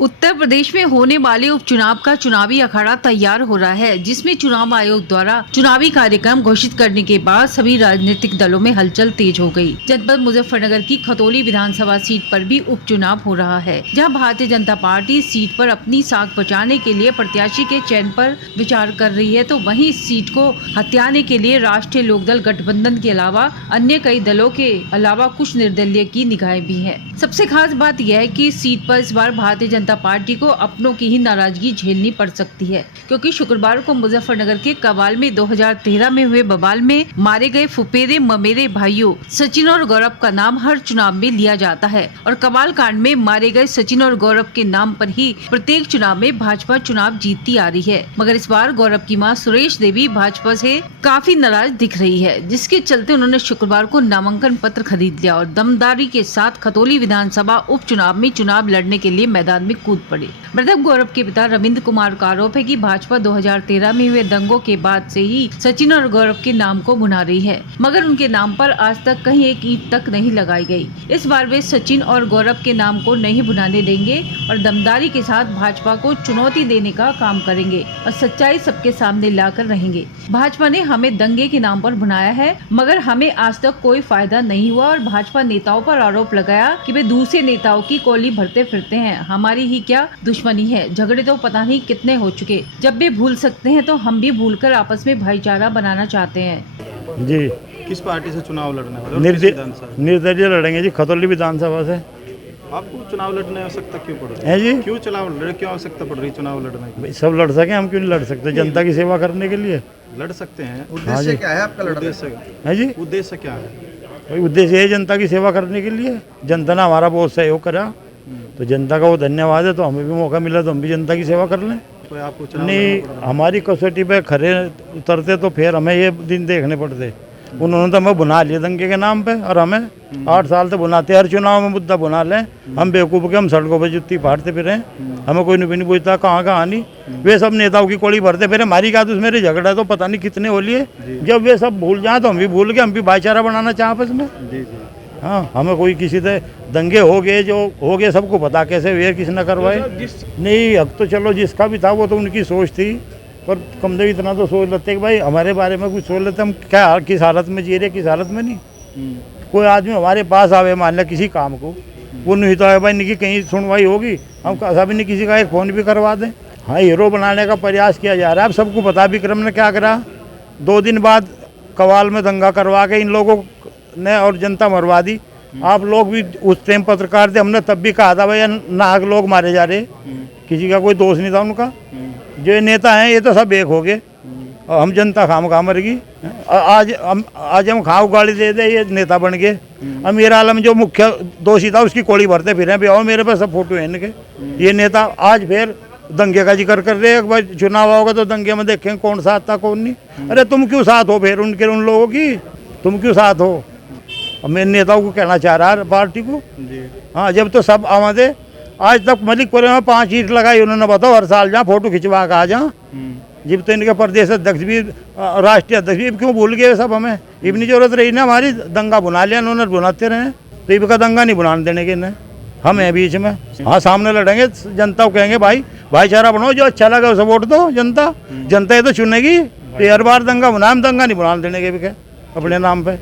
उत्तर प्रदेश में होने वाले उपचुनाव का चुनावी अखाड़ा तैयार हो रहा है, जिसमें चुनाव आयोग द्वारा चुनावी कार्यक्रम घोषित करने के बाद सभी राजनीतिक दलों में हलचल तेज हो गई। जनपद मुजफ्फरनगर की खतौली विधानसभा सीट पर भी उपचुनाव हो रहा है, जहां भारतीय जनता पार्टी इस सीट पर अपनी साख बचाने के लिए प्रत्याशी के चयन पर विचार कर रही है, तो वहीं इस सीट को हथियाने के लिए राष्ट्रीय लोकदल गठबंधन के अलावा अन्य कई दलों के अलावा कुछ निर्दलीय की निगाहें भी है। सबसे खास बात यह है कि इस सीट पर इस बार भारतीय जनता पार्टी को अपनों की ही नाराजगी झेलनी पड़ सकती है, क्योंकि शुक्रवार को मुजफ्फरनगर के कवाल में 2013 में हुए बवाल में मारे गए फुफेरे ममेरे भाइयों सचिन और गौरव का नाम हर चुनाव में लिया जाता है और कवाल कांड में मारे गए सचिन और गौरव के नाम पर ही प्रत्येक चुनाव में भाजपा चुनाव जीतती आ रही है। मगर इस बार गौरव की मां सुरेश देवी भाजपा से काफी नाराज दिख रही है, जिसके चलते उन्होंने शुक्रवार को नामांकन पत्र खरीद लिया और दमदारी के साथ खतौली विधानसभा उपचुनाव में चुनाव लड़ने के लिए मैदान में कूद पड़े। मृतक गौरव के पिता रविंद्र कुमार का आरोप है कि भाजपा 2013 में हुए दंगों के बाद से ही सचिन और गौरव के नाम को भुना रही है, मगर उनके नाम पर आज तक कहीं एक ईंट तक नहीं लगाई गई। इस बार वे सचिन और गौरव के नाम को नहीं भुनाने देंगे और दमदारी के साथ भाजपा को चुनौती देने का काम करेंगे और सच्चाई सबके सामने लाकर रहेंगे। भाजपा ने हमें दंगे के नाम पर भुनाया है, मगर हमें आज तक कोई फायदा नहीं हुआ और भाजपा नेताओं पर आरोप लगाया कि वे दूसरे नेताओं की कोली भरते फिरते हैं। हमारी ही क्या दुश्मनी है, झगड़े तो पता नहीं कितने हो चुके। जब वे भूल सकते हैं तो हम भी भूलकर आपस में भाईचारा बनाना चाहते हैं। जी, किस पार्टी से चुनाव लड़ने वाले? निर्दलीय लड़ेंगे जी, खतौली विधानसभा से। आपको चुनाव लड़ने की आवश्यकता क्यों पड़ रही है जी? क्यों चुनाव लड़ने क्यों आवश्यकता पड़ रही चुनाव लड़ने की? सब लड़ सके, हम क्यों नहीं लड़ सकते? जनता की सेवा करने के लिए लड़ सकते हैं। उद्देश्य क्या है आपका? उद्देश्य है जी, उद्देश्य क्या है? भाई उद्देश्य है जनता की सेवा करने के लिए। जनता ने हमारा बहुत सहयोग करा, तो जनता का वो धन्यवाद है। तो हमें भी मौका मिला तो हम भी जनता की सेवा कर लें। तो आपको चुनाव नहीं, हमारी कसौटी पे खरे उतरते तो फिर हमें ये दिन देखने पड़ते। उन्होंने तो हमें बुना लिया दंगे के नाम पे, और हमें 8 साल से बुनाते, हर चुनाव में मुद्दा बुना लें। हम बेवकूफ़ के हम सड़कों पर जुत्ती फाड़ते फिरें, हमें कोई नहीं पूछता कहाँ कहाँ नहीं। वे सब नेताओं की कोड़ी भरते फिरे। हमारी क्या दुश्मनी मेरे झगड़ा तो पता नहीं कितने हो लिए। जब वे सब भूल जाए तो हम भी भूल गए, हम भी भाईचारा बनाना चाहें आपस में। हाँ, हमें कोई किसी से दंगे हो गए जो हो गए सबको पता कैसे वे किसी ने करवाए नहीं। अब तो चलो जिसका भी था वो तो उनकी सोच थी, पर कम से इतना तो सोच लेते कि भाई हमारे बारे में कुछ सोच लेते, हम क्या किस हालत में जी रहे किस हालत में नहीं। कोई आदमी हमारे पास आवे मान लिया किसी काम को, वो नहीं तो है भाई इनकी कहीं सुनवाई होगी, हम ऐसा भी नहीं किसी का एक फ़ोन भी करवा दें। हाँ, हीरो बनाने का प्रयास किया जा रहा है। अब सबको पता विक्रम ने क्या करा। 2 दिन बाद कवाल में दंगा करवा के इन लोगों ने और जनता मरवा दी। आप लोग भी उस टाइम पत्रकार थे, हमने तब भी कहा था भाई नाहक लोग मारे जा रहे, किसी का कोई दोष नहीं था उनका। जो ये नेता हैं ये तो सब एक हो गए और हम जनता खाम खा मरेगी। आज हम खाओ गाड़ी दे दे, ये नेता बन गए। अमीर आलम जो मुख्य दोषी था उसकी कोड़ी भरते फिर भी, और मेरे पास सब फोटो है इनके। ये नेता आज फिर दंगे का जिक्र कर रहे हैं। एक बार चुनाव होगा तो दंगे में देखें कौन साथ था कौन नहीं। अरे तुम क्यों साथ हो फिर उनके, उन लोगों की तुम क्यों साथ हो? मैं नेताओं को कहना चाह रहा है पार्टी को। हाँ, जब तो सब आवाज़ें आज तक मलिकपुर में 5 ईंट लगाई उन्होंने, बताओ हर साल जहाँ फोटो खिंचवा के आ जाओ। जब तो इनके प्रदेश अध्यक्ष भी राष्ट्रीय अध्यक्ष भी क्यों भूल गए सब? हमें इतनी जरूरत रही ना, हमारी दंगा बुना लिया उन्होंने, बुनाते रहे। तो इनका दंगा नहीं बुनाने देने के इन्हें, हम हैं बीच में। हाँ, सामने लड़ेंगे, जनता को कहेंगे भाई भाईचारा बनाओ, जो अच्छा लगा उसे वोट दो। जनता ये तो चुनेगी। तो हर बार दंगा बुना, हम दंगा नहीं बुनाने देने के भी अपने नाम पे।